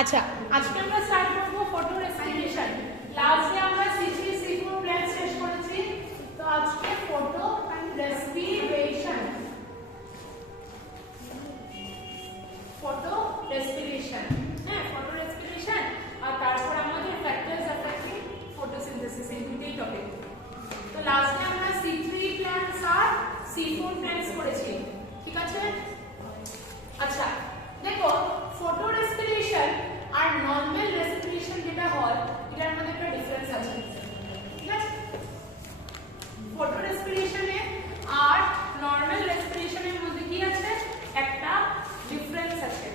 আচ্ছা, আজকে আমরা স্টার্ট করব ফটো রেসপিরেশন। লাস্টে আমরা C3 C4 প্ল্যান শেষ করেছি, তো আজকে ফটো রেসপিরেশন। ফটো রেসপিরেশন, হ্যাঁ, ফটো রেসপিরেশন আর তারপর আমাদের ফ্যাক্টরস অ্যাফেক্টিং ফটোসিনথেসিস, এই দুটোই টপিক। তো লাস্টে আমরা C3 প্ল্যান্টস আর C4 প্ল্যান্টস করেছি, ঠিক আছে? আচ্ছা দেখো, ফটো রেসপিরেশন আর নরমাল রেসপিরেশন যেটা হয় এটার মধ্যে একটা ডিফারেন্স আছে, ঠিক আছে? ফটো রেসপিরেশনে আর নরমাল রেসপিরেশনের মধ্যে কি আছে? একটা ডিফারেন্স আছে।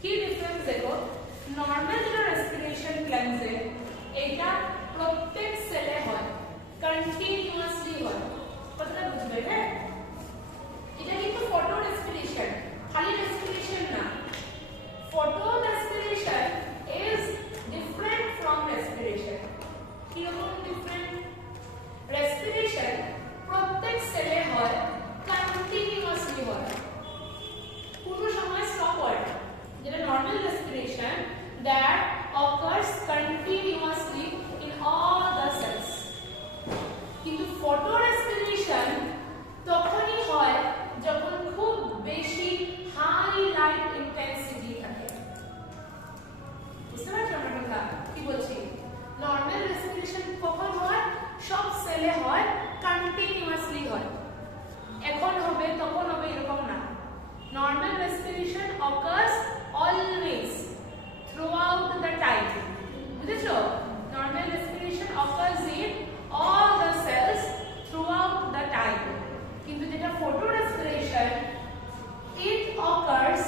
কি ডিফারেন্স দেখো, নরমাল যেটা রেসপিরেশন ক্লেন্সে এটা প্রত্যেক সেলে হয়, কন্টিনিউয়াসলি হয়। কথাটা বুঝবে, হ্যাঁ? এটা কিন্তু ফটো রেসপিরেশন, খালি রেসপিরেশন না। Photo respiration is different from respiration. কি রকম ডিফারেন্ট? রেসপিরেশন প্রত্যেক সেলে হয়, কন্টিনিউয়াসলি হয়, কোনো সময় স্টপ হয় না। যেটা normal respiration that occurs continuously in all the cells, কিন্তু ফটো রেসপিরেশন তখনই হয় যখন খুব বেশি হাই লাইট ইন্টেন্সিটি থাকে। বুঝতে পারছো আমার কথা কি বলছি? নরমাল রেসপিরেশন কখন হয়? সব সেলে হয়, কন্টিনিউয়াসলি হয়, এখন হবে তখন হবে এরকম না। Normal respiration occurs always throughout the time, বুঝেছো? Normal respiration occurs in all the cells throughout the time, কিন্তু যেটা photo respiration it occurs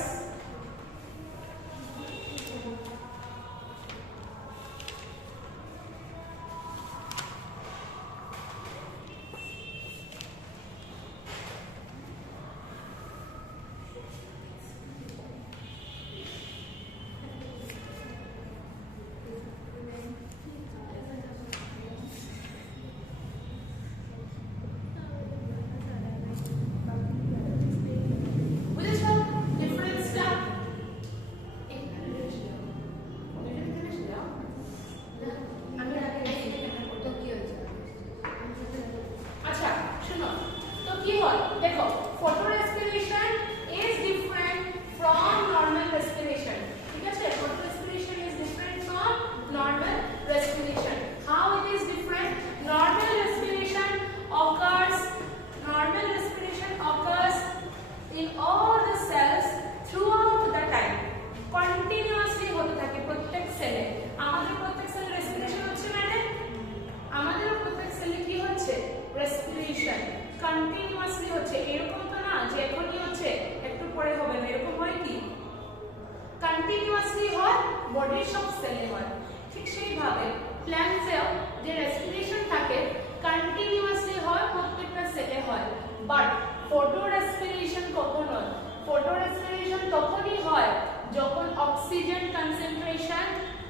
continuously হচ্ছে, এরকম তো না যে এখনই হচ্ছে একটু পরে হবে না, এরকম হয় কি? কন্টিনিউয়াসলি হয়, বডির সব সেলে হয়। ঠিক সেইভাবে প্ল্যান্টসেও যে রেসপিরেশন থাকে কন্টিনিউয়াসলি হয়, প্রত্যেকটা সেলে হয়। বাট ফটো রেসপিরেশন কখন হয়? ফটো রেসপিরেশন তখনই হয় যখন অক্সিজেন কনসেন্ট্রেশন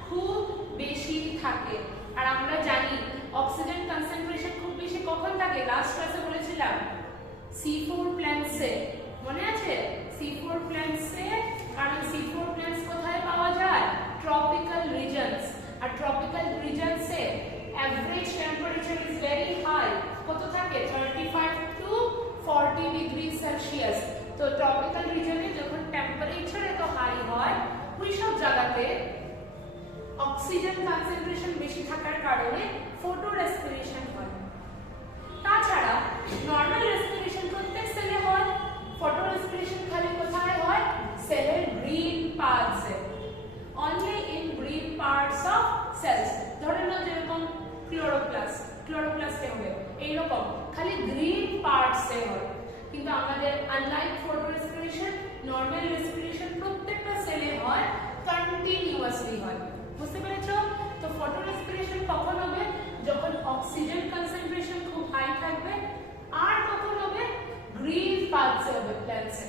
খুব বেশি থাকে। আর আমরা জানি অক্সিজেন কনসেন্ট্রেশন খুব বেশি কখন থাকে? লাস্ট ক্লাসে বলেছিলাম C4 প্ল্যান্টসে, মনে আছে? C4 প্ল্যান্টসে, কারণ C4 প্ল্যান্টস কোথায় পাওয়া যায়? Tropical regions. আর ট্রপিক্যাল রিজনসে average temperature is very high. কত থাকে? 35 টু 40 ডিগ্রি সেলসিয়াস। তো ট্রপিক্যাল রিজনে যখন টেম্পারেচার এত হাই হয়, ওই সব জায়গাতে অক্সিজেন কনসেন্ট্রেশন বেশি থাকার কারণে ফটো রেসপিরেশন হয়। তাছাড়া নরমাল রেসপিরেশন প্রত্যেক সেলে হয়, ফটো রেসপিরেশন খালি কোথায় হয়? সেলের গ্রিন পার্টসে, only in green parts of cells. ধরে নাও যেরকম ক্লোরোপ্লাস্টে হবে, এইরকম খালি গ্রিন পার্টসে হয়। কিন্তু আমাদের unlike photo respiration, normal respiration প্রত্যেকটা সেলে হয়, কন্টিনিউয়াসলি হয়। বুঝতে পেরেছো? তো ফটো রেসপিরেশন কখন হবে? যখন অক্সিজেন কনসেন্ট্রেশন খুব হাই থাকবে। আর কখন হবে? গ্রিন পার্টসে হবে, প্ল্যান্টসে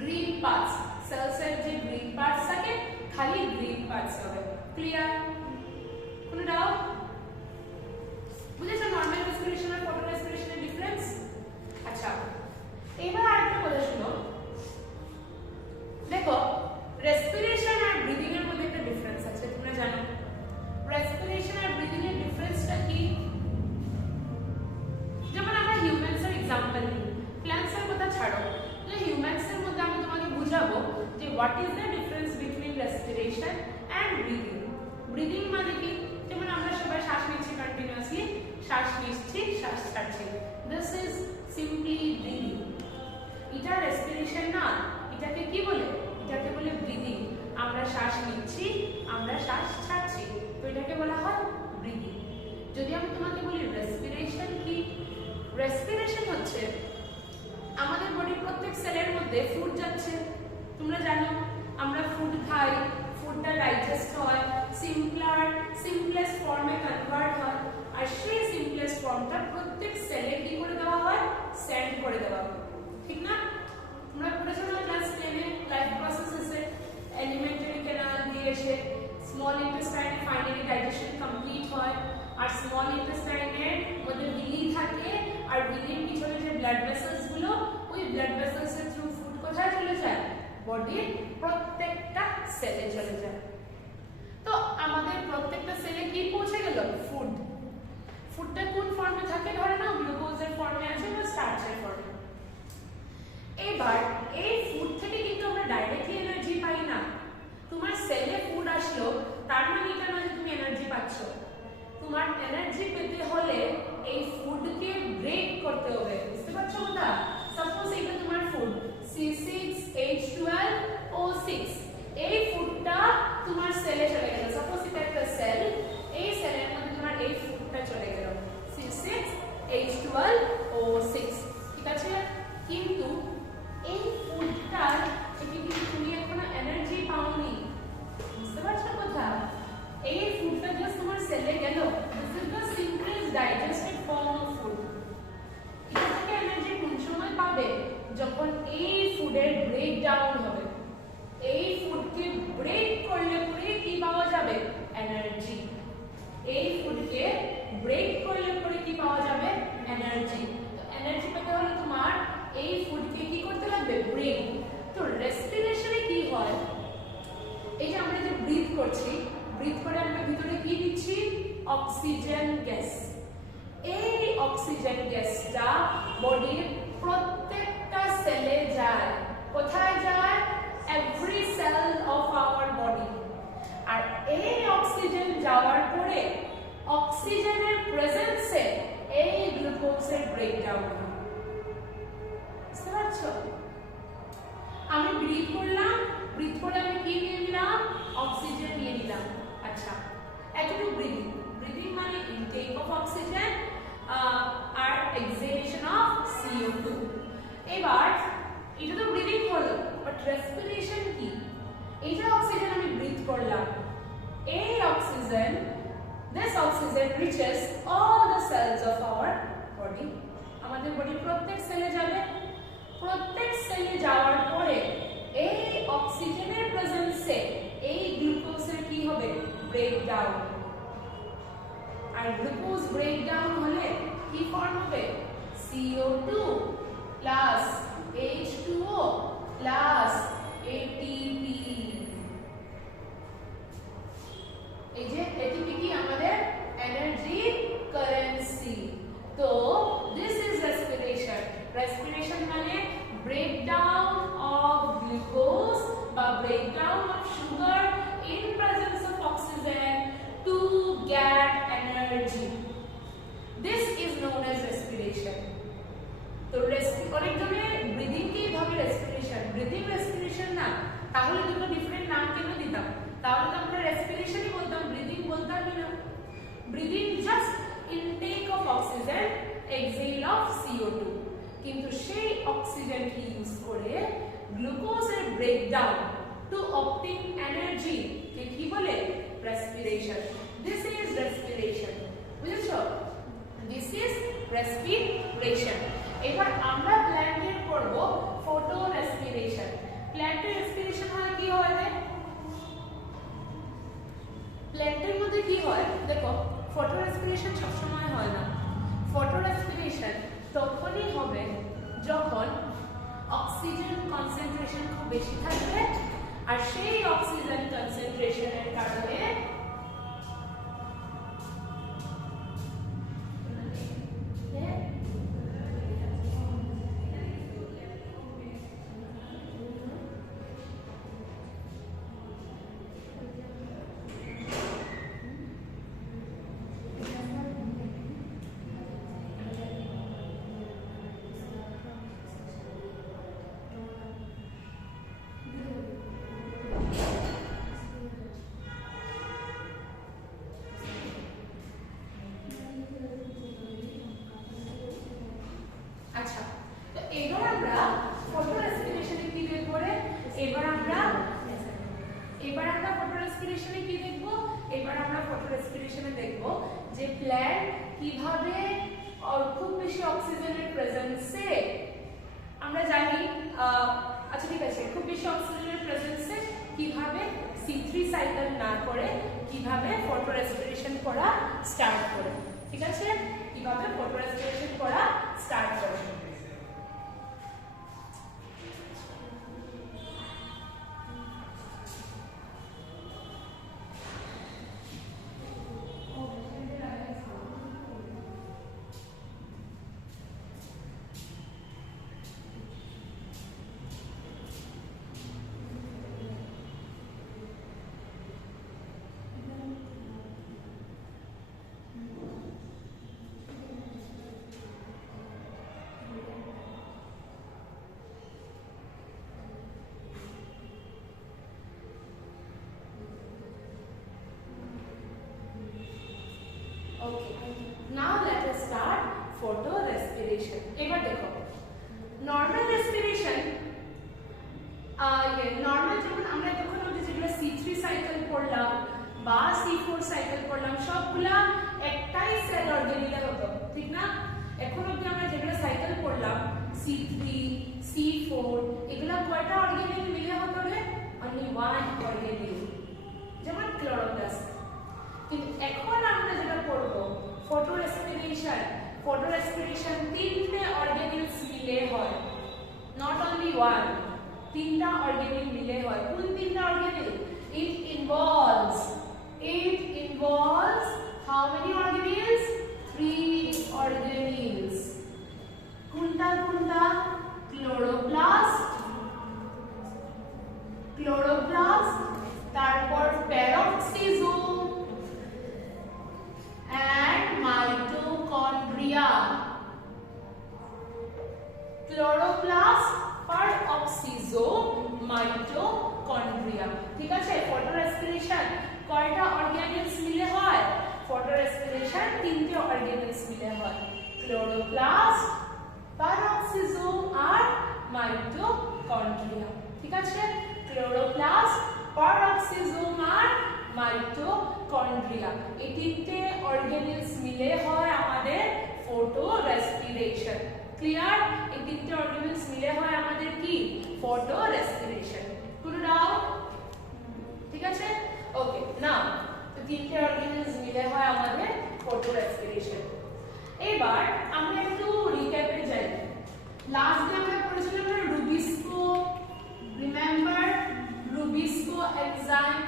গ্রিন পার্টস, সেলসের যে গ্রিন পার্টস থাকে খালি গ্রিন পার্টসে হবে। ক্লিয়ার? কোনো ডাউট? বুঝেছো নরমাল রেসপিরেশন আর ফটো রেসপিরেশনের ডিফারেন্স? আচ্ছা, এবার আরেকটা কথা শুনো। দেখো, রেসপিরেশন আর ব্রিদিং এর respiration and breathing. Breathing মানে কি? যেমন আমরা সবাই শ্বাস নিচ্ছি কন্টিনিউয়াসলি, শ্বাস নিচ্ছি, শ্বাস ছাড়ছি। This is simply breathing. এটা রেসপিরেশন না, এটাকে কি বলে? এটাকে বলে ব্রিদিং। আমরা শ্বাস নিচ্ছি, আমরা শ্বাস ছাড়ছি, তো এটাকে বলা হয় ব্রিদিং। যদি আমি তোমাকে বলি রেসপিরেশন কি, রেসপিরেশন হচ্ছে আমাদের বডির প্রত্যেক সেলের মধ্যে ফুড যাচ্ছে। তোমরা জানো আমরা ফুড খাই, ফুডটা ডাইজেস্ট হয়, সিম্পলেস্ট ফর্মে কনভার্ট হয়, আর সেই সিম্পলেস্ট ফর্মটা প্রত্যেক সেলে কি করে দেওয়া হয়? সেন্ড করে দেওয়া হয়, ঠিক না? তোমরা পড়েছো না ক্লাস 10 এ লাইফ প্রসেসেসে এলিমেন্টারি ক্যানাল দিয়ে এসে স্মল ইন্টেস্টাইনে ফাইনালি ডাইজেশন কমপ্লিট হয়, আর স্মল ইন্টেস্টাইনের মধ্যে বিলি থাকে, আর বিলির পিছনে যে ব্লাড ভেসেলস গুলো, ওই ব্লাড ভেসেলস এর থ্রু ফুড কোথায় চলে যায়? বডির প্রত্যেকটা সেলে চলে যায়। তো আমাদের প্রত্যেকটা সেলে কি পৌঁছে গেল? ফুড। ফুডটা কোন ফর্মে থাকে? ধরে নাও গ্লুকোজের ফর্মে আছে বা স্টার্চের ফর্মে। এবার এই ফুড থেকে কিন্তু আমরা ডাইরেক্টলি এনার্জি পাই না। তোমার সেলে ফুড আসলো, তার মানে এটা না যে তুমি এনার্জি পাচ্ছ। তোমার এনার্জি পেতে হলে এই ফুডকে ব্রেক করতে হবে, বুঝতে পারছো কথা? সাপোজ এটা তোমার ফুড C6H12O6, এই ফুডটা তোমার সেলে চলে গেল। সাপোজ এটা একটা সেল, এই সেলের মধ্যে তোমার এই ফুডটা চলে গেল C6H12O6, ঠিক আছে? কিন্তু এই ফুডটার থেকে কিন্তু তুমি এখনো এনার্জি পাওনি, বুঝতে পারছো কথা? এই ফুডটা জাস্ট তোমার সেলে গেল। This is the simplest digested form of food. এটা থেকে এনার্জি কোন সময় পাবে? যখন এই ফুডের ব্রেক ডাউন হবে। এই ফুডকে ব্রেক করলে পরে কি পাওয়া যাবে? এনার্জি। এই ফুডকে ব্রেক করলে পরে কি পাওয়া যাবে? এনার্জি। এনার্জি পেতে হলে তোমার এই ফুডকে কি করতে লাগবে? ব্রেক। তো রেসপিরেশনে কি হয়? এই যে আমরা যে ব্রিথ করছি, ব্রিথ করে আমরা ভিতরে কি দিচ্ছি? Oxygen gas. এই অক্সিজেন গ্যাসটা বডির প্রত্যেকটা সেলে যায়। কোথায় যায়? Every cell of our body. আর এই অক্সিজেন যাওয়ার পরে অক্সিজেনের প্রেজেন্সে এই গ্লুকোজের ব্রেকডাউন হয়, বুঝতে পারছো? আমি ব্রিথ করলাম, ব্রিথ করে আমি কি নিয়ে নিলাম? অক্সিজেন নিয়ে নিলাম। আচ্ছা, এতটুকু ব্রিথিং। ব্রিথিং মানে ইনটেক অফ অক্সিজেন আর এক্সহেলেশন অফ CO2। এবার এটা তো ব্রিথিং হলো, বাট রেসপিরেশন কি? এই যে অক্সিজেন আমি ব্রিথ করলাম, এই oxygen, this oxygen reaches all the cells of our body. আমাদের বডির প্রত্যেক সেলে যাবে। প্রত্যেক সেলে যাওয়ার পরে এই অক্সিজেনের প্রেজেন্সে এই গ্লুকোজের কি হবে? ব্রেকডাউন। আর গ্লুকোজ ব্রেকডাউন হলে কি ফর্ম হবে? CO2 plus H2O plus ATP। এই যে ATP কি? আমাদের এনার্জি কারেন্সি। তো দিস ইজ রেসপিরেশন। রেসপিরেশন মানে breakdown of glucose বা breakdown of sugar in presence of oxygen to get energy. This is known as respiration. তো অনেকজনে ব্রিদিং কে ভাবে রেসপিরেশন, ব্রিদিং রেসপিরেশন না, তাহলে দুটো ডিফারেন্ট নাম কেন দিতাম? তাহলে তো আমরা রেসপিরেশনই বলতাম, ব্রিদিং বলতামই না। Breathing just intact of oxygen, exhale of CO2। কিন্তু সেই অক্সিজেনকে ইউজ করে গ্লুকোজের ব্রেকডাউন টু অবটেইন এনার্জি কে কি বলে? রেসপিরেশন। দিস ইজ রেসপিরেশন, বুঝেছো? This is respiration. এবার আমরা প্ল্যান্টের করব ফটো রেসপিরেশন। প্ল্যান্টের রেসপিরেশন হয় কি হয়? প্ল্যান্টের মধ্যে কি হয় দেখো, ফটো রেসপিরেশন সবসময় হয় না। ফটো রেসপিরেশন তখনই হবে যখন অক্সিজেন কনসেন্ট্রেশন খুব বেশি থাকবে, আর সেই অক্সিজেন কনসেন্ট্রেশনের কারণে রেসপিরেশনে কি দেখব? এবার আমরা ফটো রেসপিরেশনে দেখব যে প্ল্যান্ট কিভাবে খুব বেশি অক্সিজেনের প্রেজেন্সে, আমরা জানি আচ্ছা ঠিক আছে, খুব বেশি অক্সিজেনের প্রেজেন্সে কিভাবে C3 সাইকেল না করে কিভাবে ফটো রেসপিরেশন করা স্টার্ট করে, ঠিক আছে, কিভাবে ফটো রেসপিরেশন করা স্টার্ট করে। Okay, now let us start photo respiration. এবার দেখো নর্মাল রেসপিরেশন, নর্মাল যেমন আমরা যখন অবধি যেগুলো C3 সাইকেল পড়লাম বা C4 সাইকেল পড়লাম সবগুলা একটাই সেল অর্গানিলে হতো, ঠিক না? এখন অবধি আমরা যেগুলো সাইকেল পড়লাম C3, C4 এগুলা কয়টা অর্গানিল মিলে হতো রে? অনলি ওয়ান অর্গানিল, যেমন ক্লোরোপ্লাস্ট। কিন্তু এখন আমরা যেটা পড়ব ফটো রেসপিরেশন, ফটো রেসপিরেশন তিনটে অর্গানিলস মিলে হয়, নট অনলি ওয়ান, তিনটা অর্গানিল মিলে হয়। কোন তিনটা অর্গানিল? It involves how many organelles? 3 organelles. কোনটা কোনটা? ক্লোরোপ্লাস্ট, তারপর peroxisome and mitochondria. Chloroplast, peroxisome, mitochondria, ঠিক আছে? ফটো রেসপিরেশন কয়টা অর্গানেলস মিলে হয়? ফটো রেসপিরেশন তিনটে অর্গানেলস মিলে হয়, ক্লোরোপ্লাস্ট, peroxisome আর mitochondria, ঠিক আছে? ক্লোরোপ্লাস্ট, peroxisome আর মাইটোকন্ড্রিয়া, এই তিনটে অর্গানেলস মিলে হয় আমাদের ফটো রেসপিরেশন। ক্লিয়ার? এই তিনটে অর্গানেলস মিলে হয় আমাদের কি? Photo respiration. কোনো ডাউট? ঠিক আছে, ওকে। নাও তো তিনটে অর্গানেলস মিলে হয় আমাদের ফটো রেসপিরেশন। এবার আমরা একটু রিক্যাপে যাই। লাস্ট ডে আমরা পড়েছিলাম রুবিস্কো, রিমেম্বার রুবিস্কো এনজাইম,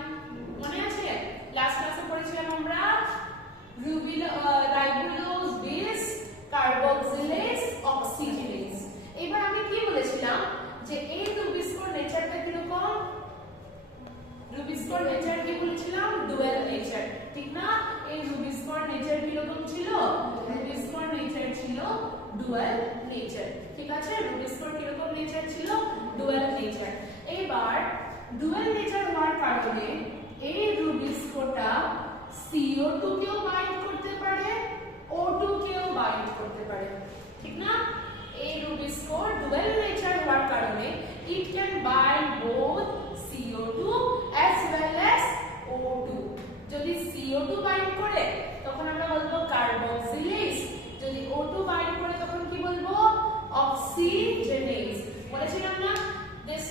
মনে আছে? লাস্ট ক্লাসে পড়েছিলাম আমরা রাইবোজ বেস, কার্বক্সিলেজ, অক্সিজেনেজ। এবার আমি কি বলেছিলাম যে এই রুবিস্কোর নেচারটা কিরকম? রুবিস্কোর নেচার কি বলেছিলাম? ডুয়াল নেচার, ঠিক না? এই রুবিস্কোর নেচার কিরকম ছিল? রুবিস্কোর নেচার ছিল ডুয়াল নেচার, ঠিক আছে? রুবিস্কোর কিরকম নেচার ছিল? Dual nature. এবার ডুয়াল নেচার হওয়ার কারণে এই রুবিস্কোটা CO2 কেও বাইন্ড করতে পারে, O2 কেও বাইন্ড করতে পারে, ঠিক না? এই রুবিস্কো ডুয়াল নেচার হওয়ার কারণে it can bind both CO2 as well as O2। যদি CO2 বাইন্ড করে তখন আমরা বলবো কার্বক্সিলেজ, যদি O2 বাইন্ড করে তখন কি বলবো? অক্সিজেনেজ। বলেছিলাম না this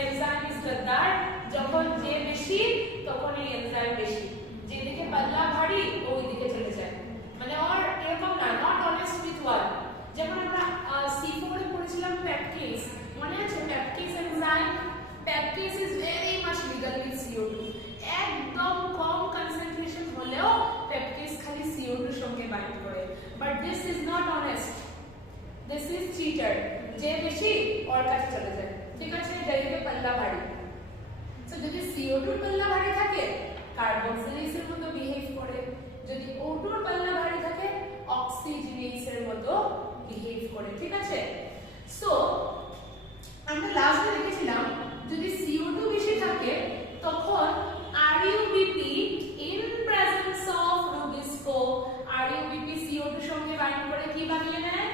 enzyme is like that, যখন যে বেশি তখন এই এনজাইম বেশি, যেদিকে পাতলা ভারী ওই দিকে চলে যায়, মানে আর এরকম না, নট অলওয়েজ উইথ ওয়ান। যেমন আমরা C4 এ পড়েছিলাম পেপকেজ, মনে আছে? PEPcase enzyme, PEPcase is very much legal with CO2, একদম কম কনসেন্ট্রেশন হলেও পেপকেজ খালি CO2 এর সঙ্গে বাইন্ড করে, but this is not honest, this is cheater, যে বেশি ওর কাছে চলে যায়, ঠিক আছে? যেদিকে পাতলা ভারী। সো যদি CO2 এর পাল্লা ভারী থাকে কার্বক্সিলেজের মতো বিহেভ করে, যদি O2 এর পাল্লা ভারী থাকে অক্সিজেনেজের মতো বিহেভ করে, ঠিক আছে? সো আমরা লাস্টে দেখেছিলাম যদি CO2 বেশি থাকে তখন RUBP in presence of Rubisco, RUBP CO2 সঙ্গে বাইন্ড করে কি বানিয়ে নেয়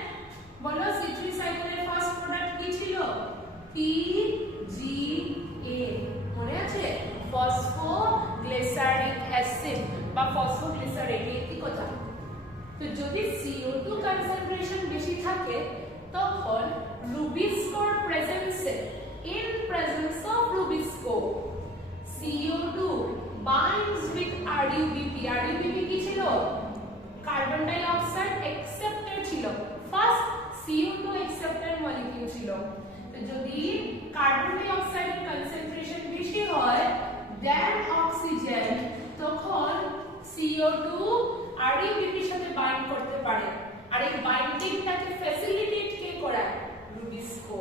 বলো? C3 সাইকেলের ফার্স্ট প্রোডাক্ট কি ছিল? PGA, মনে আছে? ফসফোগ্লিসারাইড। ফসফোগ্লিসারেট একই কথা। তো যদি CO2 কনসেন্ট্রেশন বেশি থাকে তখন রুবিস্কোর প্রেজেন্সে in presence of Rubisco CO2 binds with RUBP RUBP কি ছিল কার্বন ডাই অক্সাইড অ্যাকসেপ্টর ছিল ফার্স্ট CO2 অ্যাকসেপ্টর মলিকিউল ছিল তো যদি কার্বন ডাই অক্সাইডের কনসেন্ট্রেশন বেশি হয় দেন অক্সিজেন তখন CO2 RUBP এর সাথে বাইন্ড করতে পারে আর এই বাইন্ডিংটাকে ফ্যাসিলিটেট কে করায় রুবিস্কো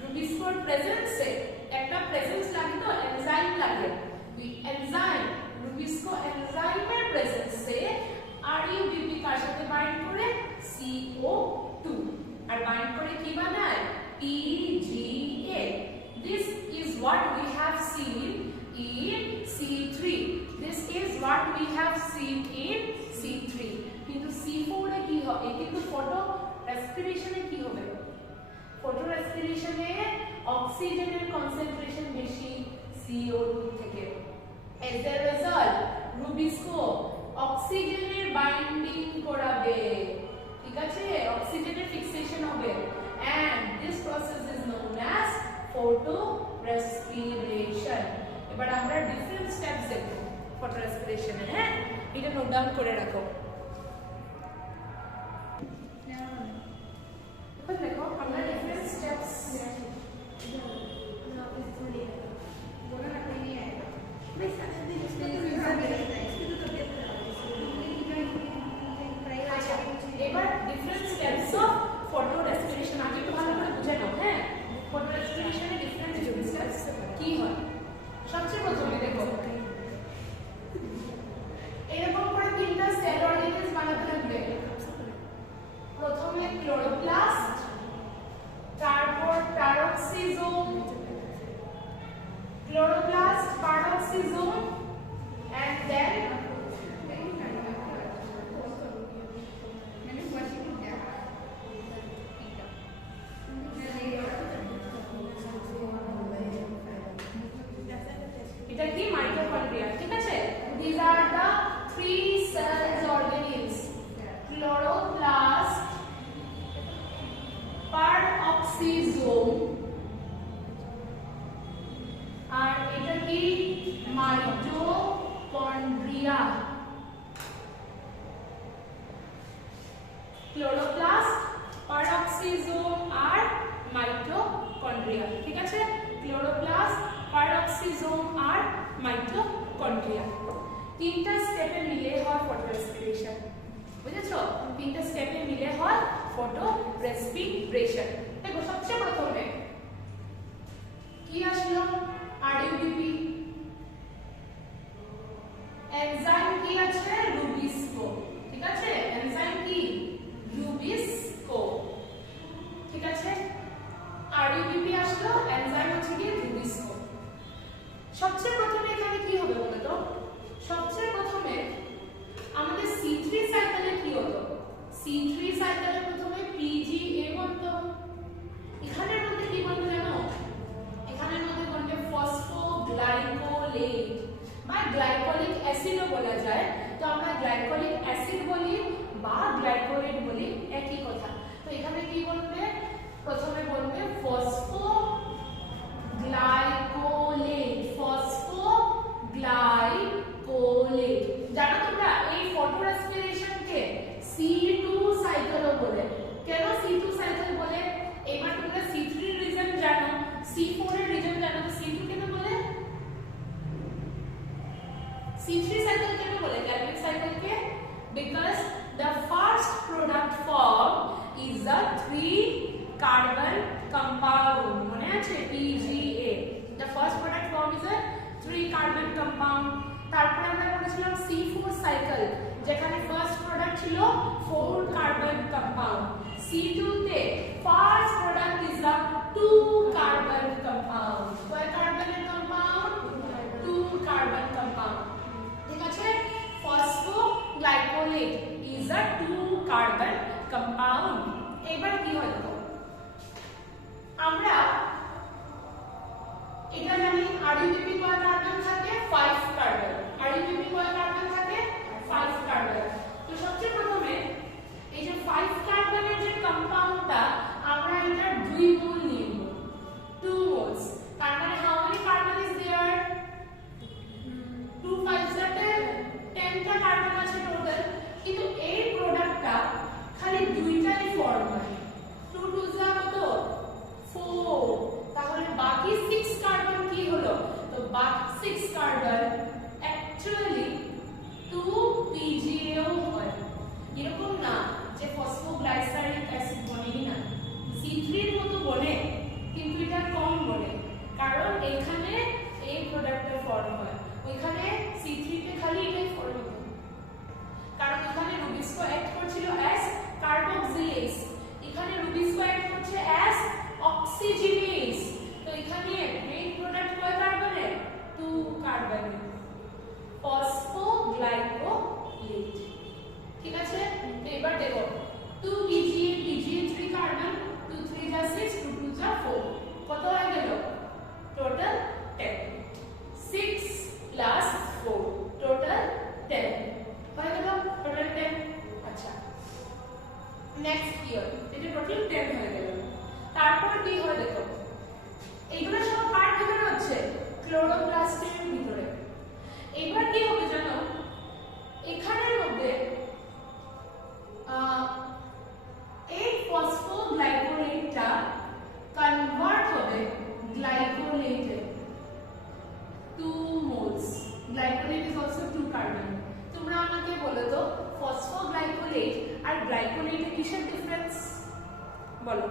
রুবিস্কোর প্রেজেন্সে একটা প্রেজেন্স লাগে তো এনজাইম লাগে ওই এনজাইম রুবিস্কো এনজাইমের প্রেজেন্সে RUBP কার সাথে বাইন্ড করে CO2 আর বাইন্ড করে কি বানায় PGA this is what we have seen in C3 this is what we have seen in C3 কিন্তু C4 এ কি হবে কিন্তু ফটো রেসপিরেশনে কি হবে ফটো রেসপিরেশনে অক্সিজেনের কনসেন্ট্রেশন বেশি CO2 থেকে as a result রুবিস্কো অক্সিজেনের বাইন্ডিং করাবে ঠিক আছে অক্সিজেনের ফিক্সেশন হবে and this process is known as photo respiration এবার আমরা ডিফারেন্ট স্টেপস দেখব ফটো রেসপিরেশনে হ্যাঁ এটা নোট ডাউন করে রাখো দেখো আমরা ডিফারেন্ট স্টেপস এবার different steps of photo respiration আগে একটু ভালো করে বুঝে নাও হ্যাঁ ফটো রেসপিরেশনের ডিফারেন্ট স্টেপস কি হয় সবচেয়ে প্রথমে দেখো এরকম করে তিনটা সেল অর্গানিজ বানাতে লাগবে প্রথমে ক্লোরোপ্লাস্ট তারপর প্যারক্সিজোম ক্লোরোপ্লাস্ট প্যারক্সিজোম and then এটা কি মাইটোকন্ড্রিয়া ঠিক আছে these are the three cells organelles chloroplast peroxisome আর এটা কি মাইটোকন্ড্রিয়া ক্লোরোপ্লাস্ট peroxisome আর মাইটোকন্ড্রিয়া ঠিক আছে ক্লোরোপ্লাস্ট peroxisome আর মাইটোকন্ড্রিয়া তিনটা স্টেপে মিলে হয় ফটো রেসপিরেশন বুঝেছো তিনটা স্টেপে মিলে হয় ফটো রেসপিরেশন দেখো সবচেয়ে প্রথমে কি আসলো RUBP এনজাইম কি আছে রুবিস্কো ঠিক আছে এনজাইম কি রুবিস্কো ঠিক আছে RUBP আসলো এনজাইম হচ্ছে কি রুবিস্কো সবচেয়ে প্রথমে এখানে কি হবে বলো তো সবচেয়ে প্রথমে আমাদের C3 সাইকেলে কি হতো C3 সাইকেলে প্রথমে PGA বলতো এখানের মধ্যে কি বলতো জানো এখানের মধ্যে বলতে ফসফোগ্লাইকোলেট বা গ্লাইকোলিক অ্যাসিডও বলা যায় তো আমরা গ্লাইকোলিক অ্যাসিড বলি বা গ্লাইকোলেট বলি একই কথা তো এখানে কি বলবে প্রথমে বলবে ফসফোগ্লাইকোলেট জানো তোমরা এই ফটো রেসপিরেশনকে C2 সাইকেলও বলে কেন C2 সাইকেল বলে এবার তোমরা C3 এর রিজন জানো C4 এর রিজন জানো তো C2 কেন বলে C3 cycle কেন বলে Calvin cycle K because the first product form is a 3 carbon compound মনে আছে PGA the first product form is a 3 carbon compound তারপর আমরা পড়েছিলাম C4 cycle যেখানে ফার্স্ট প্রোডাক্ট ছিল 4 কার্বন কম্পাউন্ড C2 তে first product is a 2 carbon compound কয় কার্বনের কম্পাউন্ড 2 কার্বন কম্পাউন্ড ঠিক আছে ফসফোগ্লাইকোলেট ইজ আ 2 কার্বন কম্পাউন্ড এবার কি হলো আমরা এটা জানি RUBP কয় কার্বন থাকে 5 কার্বন RUBP কয় কার্বন থাকে PGAও হয়। এরকম না যে ফসফোগ্লাইসারিক অ্যাসিড বনেই না, C3 এর মতো বনে, কিন্তু এটা কম বনে, কারণ এখানে এই প্রোডাক্টটা ফর্ম হয়, ওইখানে C3 তে খালি এটাই ফর্ম হতো, কারণ এখানে রুবিস্কো অ্যাক্ট করছিল অ্যাজ কার্বক্সিলেজ, এখানে রুবিস্কো অ্যাক্ট করছে অ্যাজ অক্সিজেনেজ। তো এখানে মেইন প্রোডাক্ট কয় কার্বনের? 2 কার্বনের, ফসফোগ্লাইকোলেট। ঠিক আছে, তো এবার দেখো 2 PGA PGA 3 কার্বন, 2 3 যা 6, 2 2 যা 4, কত হয়ে গেল? টোটাল 10, 6 প্লাস 4 টোটাল 10 হয়ে গেল, টোটাল 10। আচ্ছা, নেক্সট কি হয়? এটা টোটাল 10 হয়ে গেল। তারপর কি হয় দেখো, এইগুলো সব কার ভিতরে হচ্ছে? ক্লোরোপ্লাস্টের ভিতরে। এবার কি হবে জানো, এখানের মধ্যে এই ফসফোগ্লাইকোলেটটা কনভার্ট হবে গ্লাইকোলেটে, 2 moles. Glycolate is also 2 carbon. তোমরা আমাকে বলো তো ফসফোগ্লাইকোলেট আর গ্লাইকোলেটে কিসের ডিফারেন্স বলো?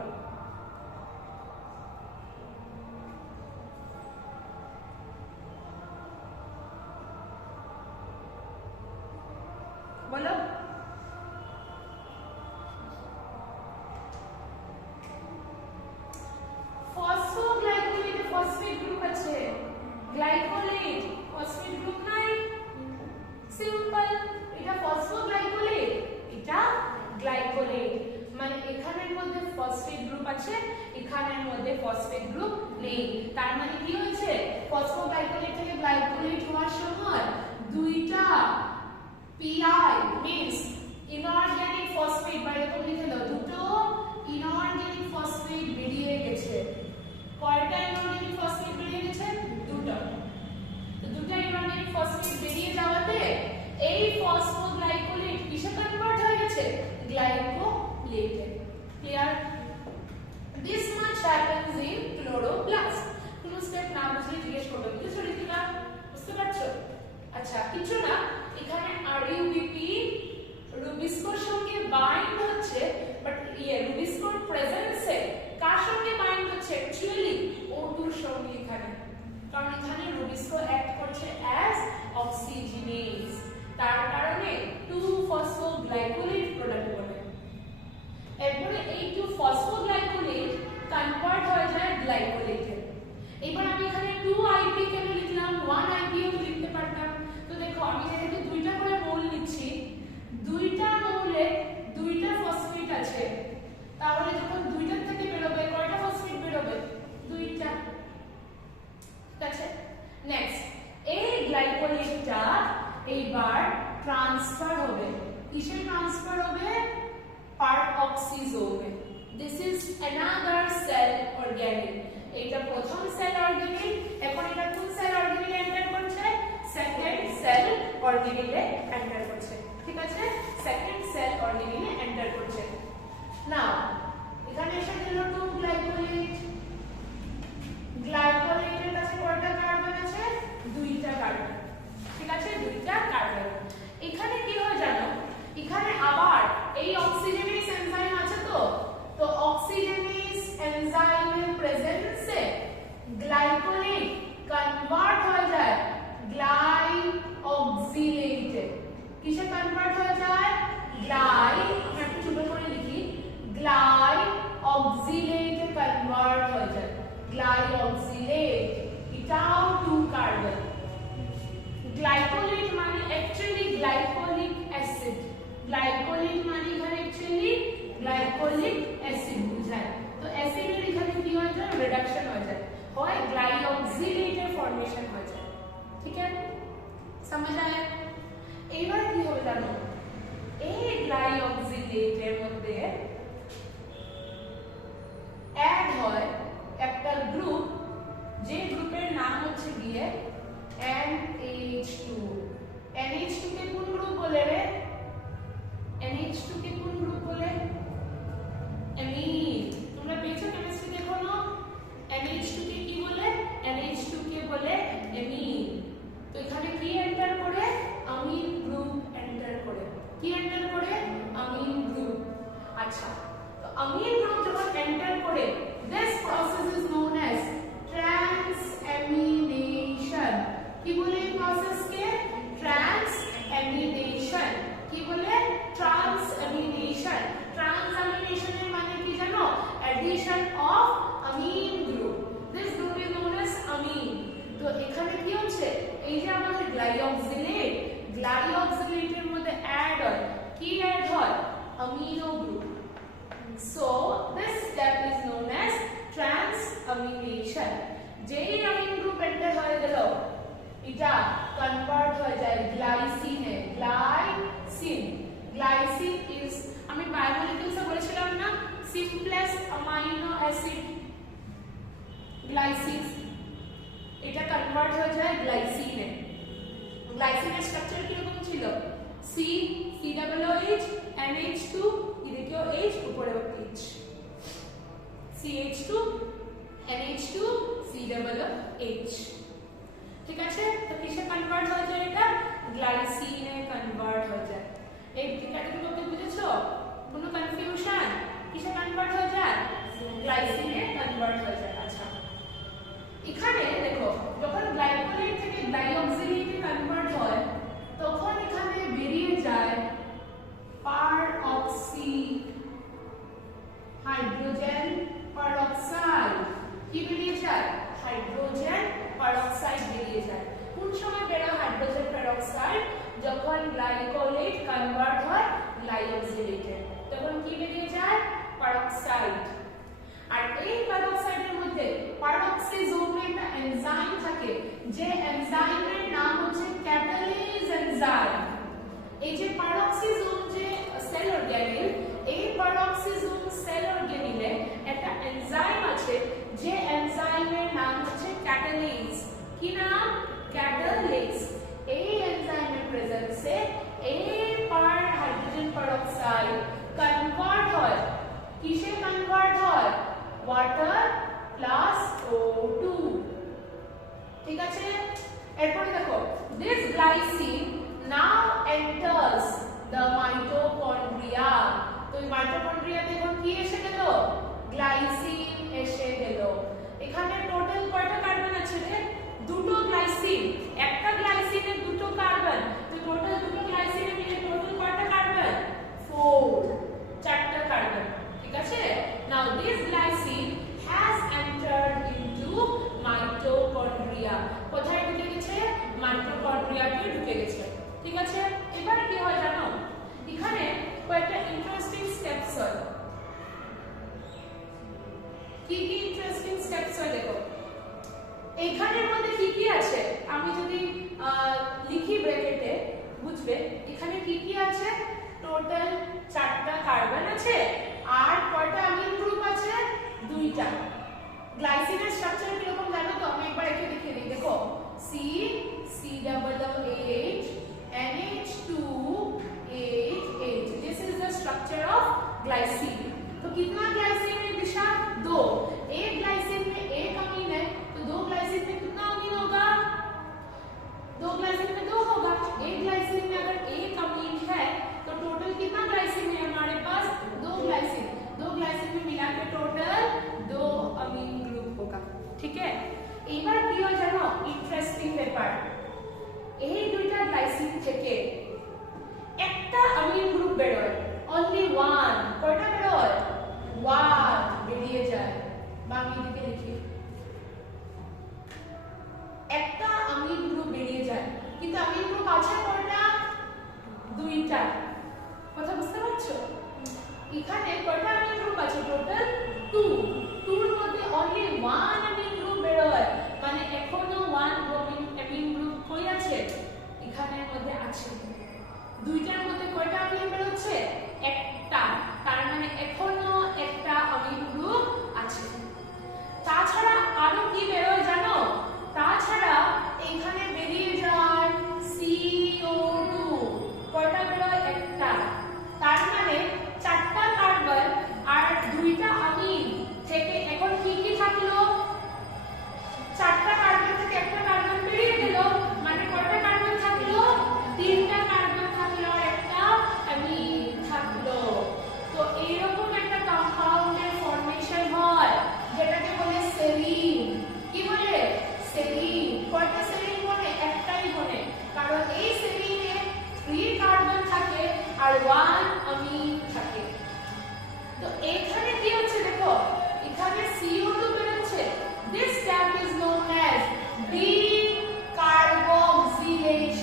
বলো। ফসফোগ্লাইকোলেটে ফসফেট গ্রুপ আছে, গ্লাইকোলেট ফসফেট গ্রুপ নাই, সিম্পল। এটা ফসফোগ্লাইকোলেট, এটা গ্লাইকোলেট, মানে এখানের মধ্যে ফসফেট গ্রুপ আছে, এখানের মধ্যে ফসফেট গ্রুপ নেই। তার মানে কি হয়েছে, ফসফোগ্লাইকোলেট থেকে গ্লাইকোলেট হওয়ার সময় দুইটা PI means inorganic phosphate, বা এরকম লিখে দাও, দুটো inorganic phosphate বেরিয়ে গেছে। কয়টা inorganic phosphate বেরিয়ে গেছে? দুটো। তো দুটো inorganic phosphate বেরিয়ে যাওয়াতে এই ফসফোগ্লাইকোলেট কিসে কনভার্ট হয়ে গেছে? গ্লাইকোলেটে। Clear? This much happens in chloroplast. কোনো স্টেপ না বুঝলে জিজ্ঞেস করবে, কিছু লিখি না, বুঝতে পারছো? আচ্ছা, কিছু না, এখানে RUBP রুবিস্কোর সঙ্গে বাইন্ড হচ্ছে, বাট রুবিস্কোর প্রেজেন্সে কার সঙ্গে বাইন্ড হচ্ছে? অ্যাকচুয়ালি O2 এর সঙ্গে এখানে, কারণ এখানে রুবিস্কো অ্যাক্ট করছে অ্যাজ অক্সিজেনেজ, তার কারণে 2 ফসফোগ্লাইকোলেট প্রোডাক্ট বনে। এরপরে এই 2 ফসফোগ্লাইকোলেট কনভার্ট হয়ে যায় গ্লাইকোলেটে। এবার আমি এখানে 2 IP কেন লিখলাম? 1 IP ও লিখতে পারতাম। তো দেখো, আমি যেহেতু দুইটা করে মৌল নিচ্ছি, দুইটা মৌলে দুইটা ফসফেট আছে, তাহলে যখন দুইটার থেকে বেরোবে কয়টা ফসফেট বেরোবে? দুইটা। ঠিক আছে, নেক্সট এই গ্লাইকোলেটটা এইবার ট্রান্সফার হবে, কিসে ট্রান্সফার হবে? পারঅক্সিজোমে। This is another cell organelle. এটা প্রথম সেল অর্গানিল, এখন এটা কোন সেল অর্গানিলে এন্টার করছে? সেকেন্ড সেল অর্গানিলে এন্টার করছে। ঠিক আছে, সেকেন্ড সেল অর্গানিলে এন্টার করছে। নাও এখানে এসে গেল 2 গ্লাইকোলেট। গ্লাইকোলেটের কাছে কয়টা কার্বন আছে? দুইটা কার্বন। ঠিক আছে, দুইটা কার্বন। এখানে কি হয় জানো, এখানে আবার এই অক্সিজেনেজ এনজাইম আছে, তো অক্সিজেনেজ এনজাইমের প্রেজেন্সে গ্লাইকোলেট কনভার্ট হয়ে যায় গ্লাইঅক্সিলেটে। কিসে কনভার্ট হয়ে যায়? একটু ছোট করে লিখি, গ্লাইঅক্সিলেটে কনভার্ট হয়ে যায়। গ্লাইঅক্সিলেট এটাও 2 কার্বন। গ্লাইকোলেট মানে অ্যাকচুয়ালি গ্লাইকোলিক অ্যাসিড, গ্লাইকোলেট মানে এখানে অ্যাকচুয়ালি গ্লাইকোলিক অ্যাসিড বোঝায়। তো অ্যাসিডের এখানে কি হয়ে যায়? রিডাকশন হয়ে যায়, হয় গ্লাইঅক্সিলেটের ফর্মেশন হয়ে যায়। ঠিক আছে, समझ आया? এবার কি হবে জানো, এই গ্লাইঅক্সিলেটের মধ্যে অ্যাড হয় একটা গ্রুপ, যে গ্রুপের নাম হচ্ছে গিয়ে NH2। NH2 কে কোন গ্রুপ বলে রে? NH2 কে কোন গ্রুপ বলে? অ্যামিন। তোমরা পেয়েছো কেমিস্ট্রি দেখো না, NH2 কে কি বলে? NH2 কে বলে অ্যামিন। তো এখানে কি এন্টার করে? অ্যামিন গ্রুপ এন্টার গ্লাইঅক্সিলেট, গ্লাইঅক্সিলেটের মধ্যে অ্যাড হয়, কি অ্যাড হয়? Amino group. So this step is known as transamination. যেই অ্যামিনো গ্রুপ এন্টার হয়ে গেল, এটা কনভার্ট হয়ে যায় গ্লাইসিনে। গ্লাইসিন, গ্লাইসিন ইজ, আমি বায়োমলিকুলসে বলেছিলাম না, সিম্পলেস্ট অ্যামাইনো অ্যাসিড গ্লাইসিন, এটা কনভার্ট হয়ে যায় গ্লাইসিনে। গ্লাইসিনের স্ট্রাকচার কিরকম ছিল? সি, COOH, NH2, এদিকেও H, উপরেও H, CH2, NH2, COOH। ঠিক আছে, তো কিসে কনভার্ট হয়ে যায়? এটা গ্লাইসিনে কনভার্ট হয়ে যায়। এই দিকটাকে তোমরা বুঝেছো? কোনো কনফিউশন? কিসে কনভার্ট হয়ে যায়? গ্লাইসিনে কনভার্ট হয়ে যায়। আচ্ছা, এখানে দেখো, যখন গ্লাইকোলিক থেকে গ্লাইঅক্সিলেটে কনভার্ট হয়, তখন এখানে বেরিয়ে যায় পারঅক্সি হাইড্রোজেন পারঅক্সাইড। কি বেরিয়ে যায়? হাইড্রোজেন পারঅক্সাইড বেরিয়ে যায়। কোন সময় বেরোয় হাইড্রোজেন পারঅক্সাইড? যখন গ্লাইকোলেট কনভার্ট হয় গ্লাইঅক্সিলেটে, তখন কি বেরিয়ে যায়? পারঅক্সাইড। আর এই পারঅক্সাইডের মধ্যে পারঅক্সিজোমে একটা এনজাইম থাকে, যে এনজাইমের নাম হচ্ছে ক্যাটালেজ এনজাইম। এই যে পারঅক্সিজোম যে সেল অর্গানেল, এই পারঅক্সিজোম সেল অর্গানেলে একটা এনজাইম আছে, যে এনজাইমের নাম হচ্ছে ক্যাটালেজ। কি নাম? ক্যাটালেজ। এই এনজাইমের প্রেজেন্সে এই হাইড্রোজেন পারঅক্সাইড কনভার্ট হয়, কিসে কনভার্ট হয়? Water plus O2। ঠিক আছে, এরপরে দেখো, this glycine now enters the mitochondria. তো এই মাইটোকন্ড্রিয়াতে এখন কি এসে গেল? গ্লাইসিন এসে গেল। এখানে টোটাল কয়টা কার্বন আছে রে? দুটো গ্লাইসিন। একটা গ্লাইসিনে দুটো কার্বন, তো টোটাল দুটো গ্লাইসিনে মিলে টোটাল কয়টা কার্বন? 4, চারটা কার্বন। ঠিক আছে, now this glycine has entered into mitochondria। কোথায় ঢুকে গেছে? মাইটোকন্ড্রিয়াতে ঢুকে গেছে। ঠিক আছে, এবার কি হয় জানো? এখানে কয়েকটা ইন্টারেস্টিং স্টেপস হয়। কি কি ইন্টারেস্টিং স্টেপস হয় দেখো। এখানের মধ্যে কি কি আছে আমি যদি লিখি ব্র্যাকেটে, বুঝবে এখানে কি কি আছে। টোটাল 4টা কার্বন আছে, আর কয়টা অ্যামিনো গ্রুপ আছে? 2টা। গ্লাইসিনের স্ট্রাকচার কিরকম জানো তো? আমি একবার একে দেখিয়ে দিই। দেখো, C, COOH, NH2, H। This is the structure of glycine। तो कितना ग्लाइसिन है दिशा? 2। एक ग्लाइसिन में एक अमीन है, तो 2 ग्लाइसिन में कितना अमीन होगा? 2 ग्लाइसिन में 2 होगा। एक ग्लाइसिन में अगर एक अमीन है, तो टोटल कितना ग्लाइसिन है हमारे पास? 2 ग्लाइसिन। 2 ग्लाइसिन में मिला के टोटल 2 अमीन ग्रुप होगा। ठीक है, এবার কি হয় জানো? ইন্টারেস্টিং ব্যাপার, এই দুইটা গ্লাইসিন থেকে একটা অ্যামিনো গ্রুপ বেরোয়, অনলি ওয়ান। কয়টা বেরোয়? 1 বেরিয়ে যায়। বা আমি এদিকে লিখি, একটা অ্যামিনো গ্রুপ বেরিয়ে যায়, কিন্তু অ্যামিনো গ্রুপ আছে কয়টা? 2টা। কথা বুঝতে পারছো? এখানে কয়টা অ্যামিনো গ্রুপ আছে? টোটাল 2। 2 এর মধ্যে অনলি 1 অ্যামিনো গ্রুপ বেরোয়, মানে এখনো 1 অ্যামিনো গ্রুপ কই আছে? এখানের মধ্যে আছে। 2টার মধ্যে কয়টা অ্যামিনো বেরোচ্ছে? একটা। তার মানে এখনো একটা অ্যামিনো গ্রুপ আছে। তাছাড়া আরো কি বেরোয় জানো? তাছাড়া এখানে বেরিয়ে যায় CO2। কয়টা বেরোয়? একটা। তার মানে 4টা কার্বন আর 2টা অ্যামিন থেকে এখন কি কি থাকলো? 4টা কার্বন থেকে একটা কার্বন বেরিয়ে গেল, মানে কয়টা কার্বন থাকলো? 3টা কার্বন থাকলো, একটা অ্যামিন থাকলো। তো এইরকম একটা কম্পাউন্ডের ফর্মেশন হয়, যেটাকে বলে সেরিন। কি বলে? সেরিন। কয়টা সেরিন বনে? একটাই বনে, কারণ এই সেরিনে 3 কার্বন থাকে আর 1 অ্যামিন থাকে। তো এখানে কি হচ্ছে দেখো, এখানে CO2 বেরোচ্ছে। This step is known as decarboxylation।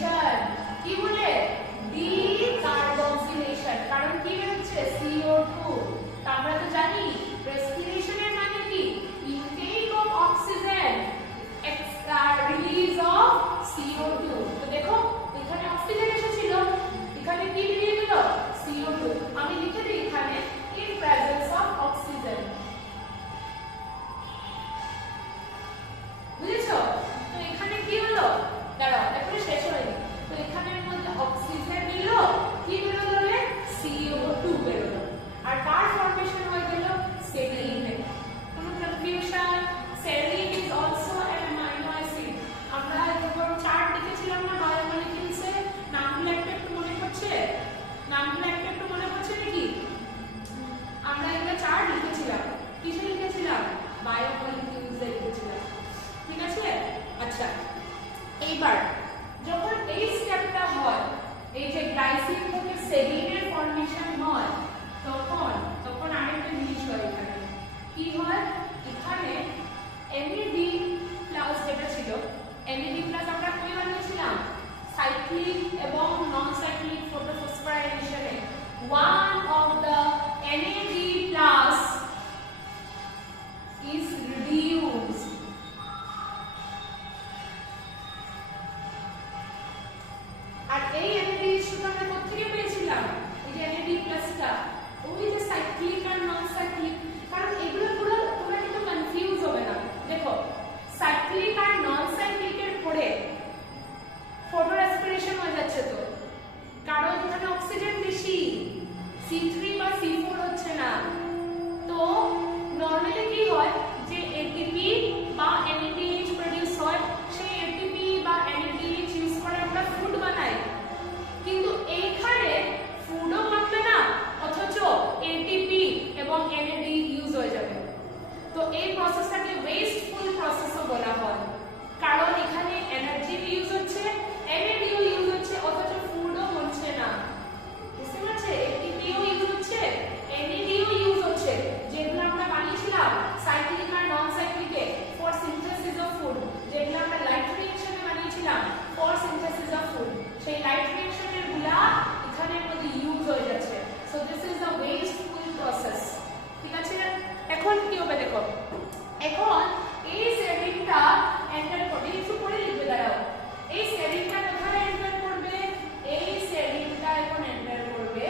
কি হয় এখানে NAD প্লাস যেটা ছিল NAD প্লাস আমরা কি বানিয়েছিলাম সাইক্লিক এবং নন সাইক্লিক ফটোফসফোরাইলেশনে one of the NAD plus is reduced আর এই NAD শুধু আমরা কোথা থেকে পেয়েছিলাম এই যে NAD প্লাসটা ওই যে সাইক্লিক আর নন সাইক্লিক কারণ এগুলো পুরো তোমরা কিন্তু কনফিউজ হবে না দেখো সাইক্লিক আর নন সাইক্লিকের পরে ফটো রেসপিরেশন হয়ে যাচ্ছে তো কারণ এখানে অক্সিজেন বেশি C3 বা C4 হচ্ছে না তো নরমালি কি হয় যে ATP বা NADH প্রোডিউস হয় সেই ATP বা NADH ইউজ করে আমরা ফুড বানাই কিন্তু এইখানে ফুডও বানাবে না অথচ ATP এবং NAD ইউজ হয়ে যাবে তো এই প্রসেসটাকে ওয়েস্টফুল প্রসেসও বলা হয় কারণ এখানে এনার্জি ইউজ হচ্ছে NADও ইউজ হচ্ছে অথচ ফুডও হচ্ছে না বুঝতে পারছে ATPও ইউজ হচ্ছে NADও ইউজ হচ্ছে যেগুলো আমরা বানিয়েছিলাম সাইক্লিক আর নন সাইক্লিকে ফর সিনথেসিস অফ ফুড যেগুলো আমরা লাইট রিঅ্যাকশনে বানিয়েছিলাম ফর সিনথেসিস অফ ফুড সেই লাইট রিঅ্যাকশনের গুলা এখানের মধ্যে ইউজ হয়ে যাচ্ছে so this is the wasteful process ঠিক আছে এখন কি হবে দেখো এখন এই সেটিংটা এন্টার করবে একটু পরে লিখবে দাঁড়াও এই সেটিংটা কোথায় এন্টার করবে এই সেটিংটা এখন এন্টার করবে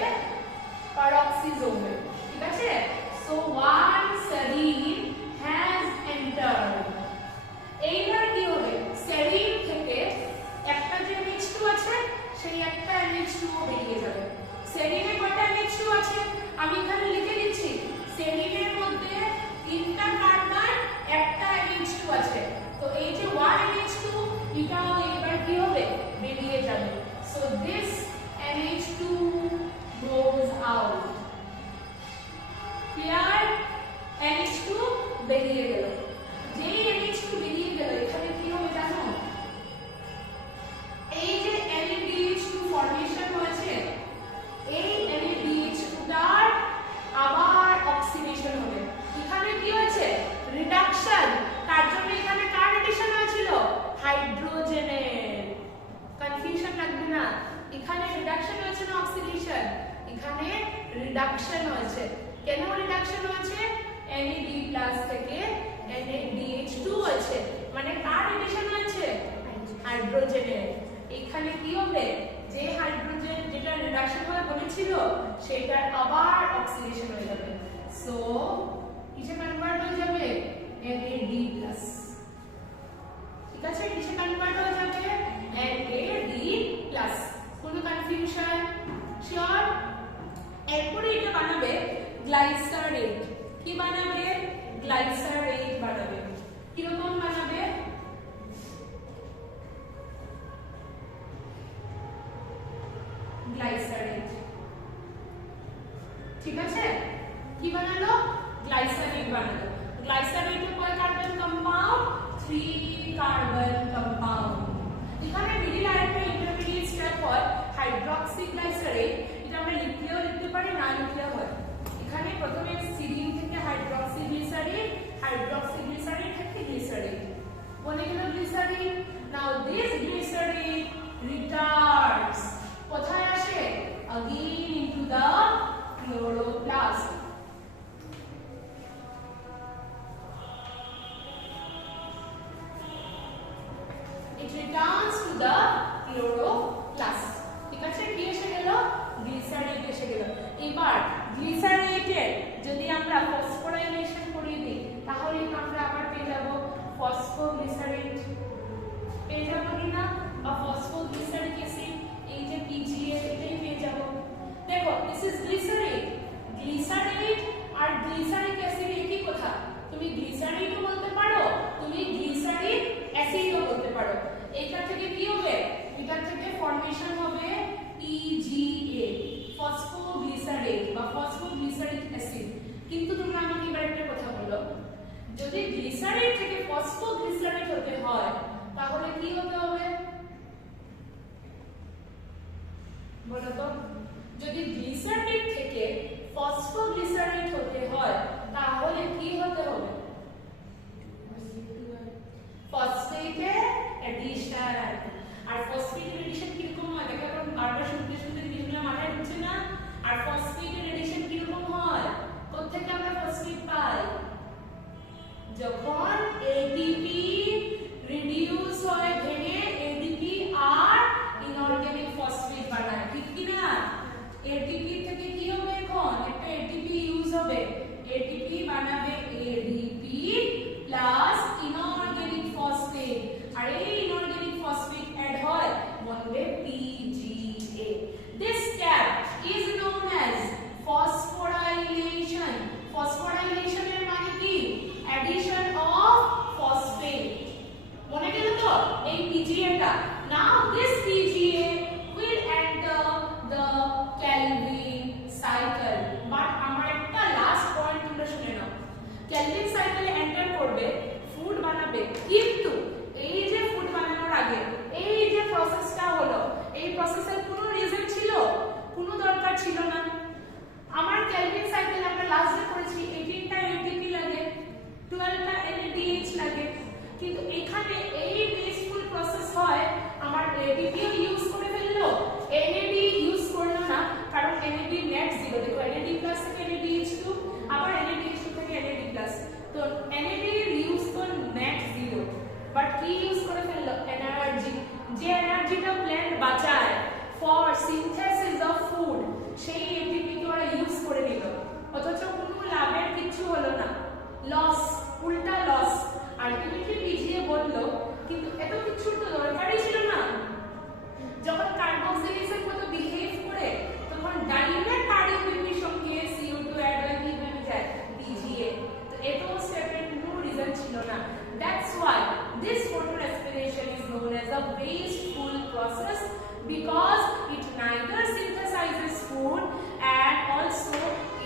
পারঅক্সিজোমে ঠিক আছে so one serine has entered এইবার কি হবে সেরিন থেকে একটা যে NH2 আছে সেই একটা NH2 বেরিয়ে যাবে সেরিনে কয়টা NH2 আছে আমি এখানে লিখে দিচ্ছি সেরিনের মধ্যে তিনটা কার্বন একটা NH2 আছে তো এই যে 1 NH2 এটাও এবার কি হবে বেরিয়ে যাবে so this NH2 goes out clear NH2 বেরিয়ে গেল যেই NH2 বেরিয়ে গেল এখানে কি হবে জানো এই যে NADH2 ফর্মেশন হয়েছে এই NADH2টার আবার অক্সিডেশন হবে এখানে কি হয়েছে রিডাকশন তার জন্য এখানে কার এডিশন হয়েছিল হাইড্রোজেনের কনফিউশন লাগবে না এখানে রিডাকশন হয়েছে না অক্সিডেশন এখানে রিডাকশন হয়েছে কেন রিডাকশন হয়েছে NAD+ থেকে NADH2 হয়েছে মানে কার এডিশন হয়েছে হাইড্রোজেনের এখানে কি হবে যে হাইড্রোজেন যেটা রিডাকশন হয়ে বলেছিল সেটার আবার অক্সিডেশন হয়ে যাবে সো কিসে কনভার্ট হয়ে যাবে NAD+ ঠিক আছে কিসে কনভার্ট হয়ে যাবে NAD+ কোনো কনফিউশন শিওর এরপরে এটা বানাবে গ্লাইসারেট কি বানাবে গ্লাইসারেট বানাবে কি রকম বানাবে গ্লাইসারেট ঠিক আছে কি বানালো গ্লাইসারেট বানালো গ্লাইসারেটে কয় কার্বন কম্পাউন্ড 3 কার্বন কম্পাউন্ড এখানে মিডিল আরেকটা ইন্টারমিডিয়েট স্টেপ হয় হাইড্রক্সি গ্লাইসারেট এটা আমরা লিখলেও লিখতে পারি না লিখলেও হয় এখানে প্রথমে সিরিন থেকে হাইড্রক্সি গ্লিসারিন থেকে গ্লিসারিন বনে গেল glycerine now this glycerine returns কোথায় আসে again into the chloroplast it returns to the chloroplast ঠিক আছে কি এসে গেল গ্লিসারেট এসে গেল এবার গ্লিসারেটের যদি আমরা ফসফোরাইলেশন করিয়ে দিই তাহলে আমরা আবার পেয়ে যাব ফসফোগ্লিসারেট পেয়ে যাব কিনা বা ফসফোগ্লিসারিক অ্যাসিড এই যে PGA এটাই পেয়ে যাব দেখো দিস ইজ গ্লিসারেট আর গ্লিসারিক অ্যাসিড একই কথা তুমি গ্লিসারিনও বলতে পারো তুমি গ্লিসারিক অ্যাসিডও বলতে পারো এটা থেকে কি হবে এটা থেকে ফর্মেশন হবে PGA ফসফোগ্লিসারেট বা ফসফোগ্লিসারিক অ্যাসিড কিন্তু তোমরা আমাকে এবার একটা কথা বলো যদি গ্লিসারেট থেকে ফসফোগ্লিসারেট হতে হয় তাহলে কি হতে হবে বলো তো যদি গ্লিসারেট থেকে ফসফোগ্লিসারেট হতে হয় তাহলে কি হতে ফর সিনথেসিস অফ ফুড সেই এটিপি কে ওরা ইউজ করে নিল, অথচ কোনো লাভের কিছু হলো না, লস, উল্টা লস। আলটিমেটলি পিজিএ বলল কিন্তু এত কিছু তো দরকারই ছিল না, যখন কার্বক্সিলিসের মতো বিহেভ করে তখন ডাইরেক্ট আরইউবিপির সঙ্গে CO2 অ্যাড হয়ে কি হয়ে যায় পিজিএ, তো এত স্টেপের কোনো রিজন ছিল না। That's why this photorespiration is known as a wasteful process because it neither synthesizes food and also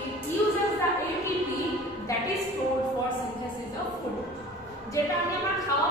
it uses the ATP that is stored for synthesis of food, যেটা আমি আমার খাওয়া